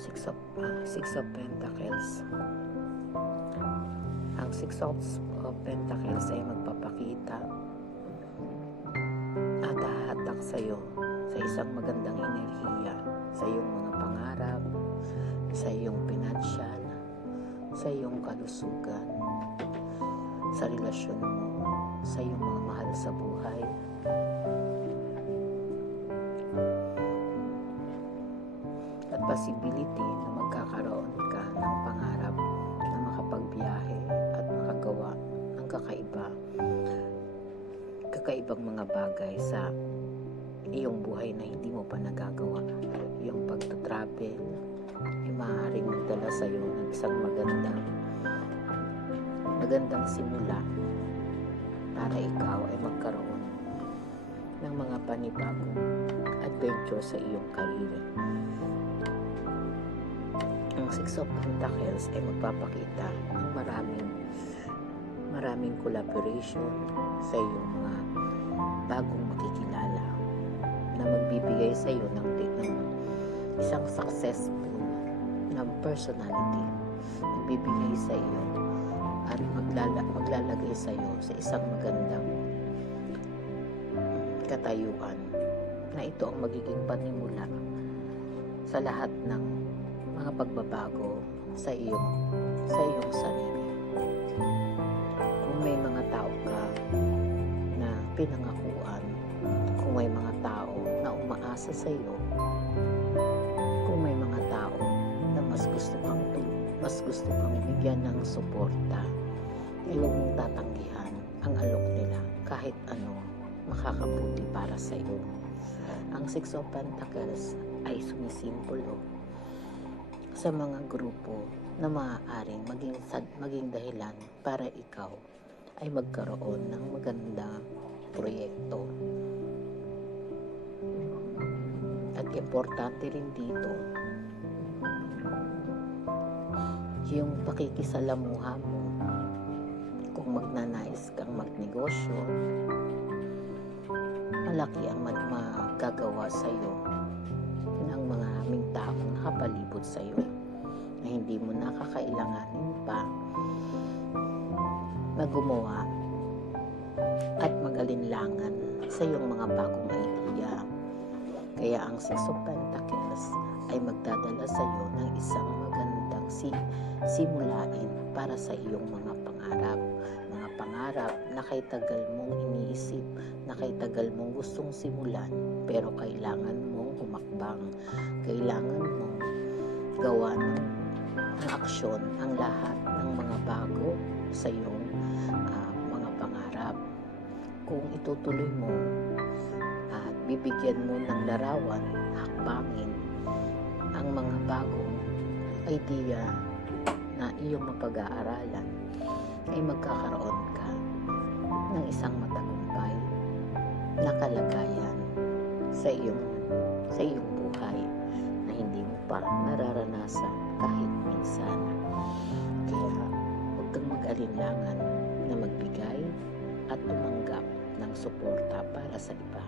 Six of Pentacles. Ang Six of Pentacles ay magpapakita at hahatak sa iyo sa isang magandang enerhiya sa iyong mga pangarap, sa iyong financial, sa iyong kalusugan, sa relasyon mo, sa iyong mga mahal sa buhay. At possibility na magkakaroon ka ng pangarap na makapagbiyahe at makagawa ng kakaibang mga bagay sa iyong buhay na hindi mo pa nagagawa. Yung pagta-travel ay maaaring magdala sa iyo ng isang magandang simula para ikaw ay magkaroon ng mga panibagong adventure sa iyong career. Ang Six of Pentacles ay magpapakita ng maraming collaboration sa iyong mga bagong makikilala na magbibigay sa iyo ng isang successful na personality, magbibigay sa iyo at maglalagay sa iyo sa isang magandang katayuan na ito ang magiging panimula sa lahat ng mga pagbabago sa iyong sarili. Kung may mga tao ka na pinangakuan, kung may mga tao na umaasa sa iyo, kung may mga tao na mas gusto kang bigyan ng suporta, ay huwag mong tatanggihan ang alok nila kahit ano makakabuti para sa iyo. Ang Six of Pentacles ay sumisimbolo sa mga grupo na maaaring maging dahilan para ikaw ay magkaroon ng magandang proyekto. At importante rin dito yung pakikisalamuha mo kung magnanais kang magnegosyo. Malaki ang magagawa sa iyo ng mga aming taong nakapalibot sa iyo na hindi mo nakakailanganin pa na gumawa at magalinlangan sa iyong mga bagong idea. Kaya ang Six of Pentacles ay magdadala sa iyo ng isang magandang simulain para sa iyong mga pangarap na kay tagal mong iniisip, na kay tagal mong gustong simulan, pero kailangan mong humakbang, kailangan mong gawa ng aksyon ang lahat ng mga bago sa iyong mga pangarap. Kung itutuloy mo at bibigyan mo ng larawan, hakbangin ang mga bagong idea na iyong mapag-aaralan, ay magkakaroon ka ng isang matagumpay na kalagayan sa iyong buhay na hindi mo pa nararanasan kahit minsan. Kaya huwag kang mag-alinlangan na magbigay at tumanggap ng suporta para sa iba.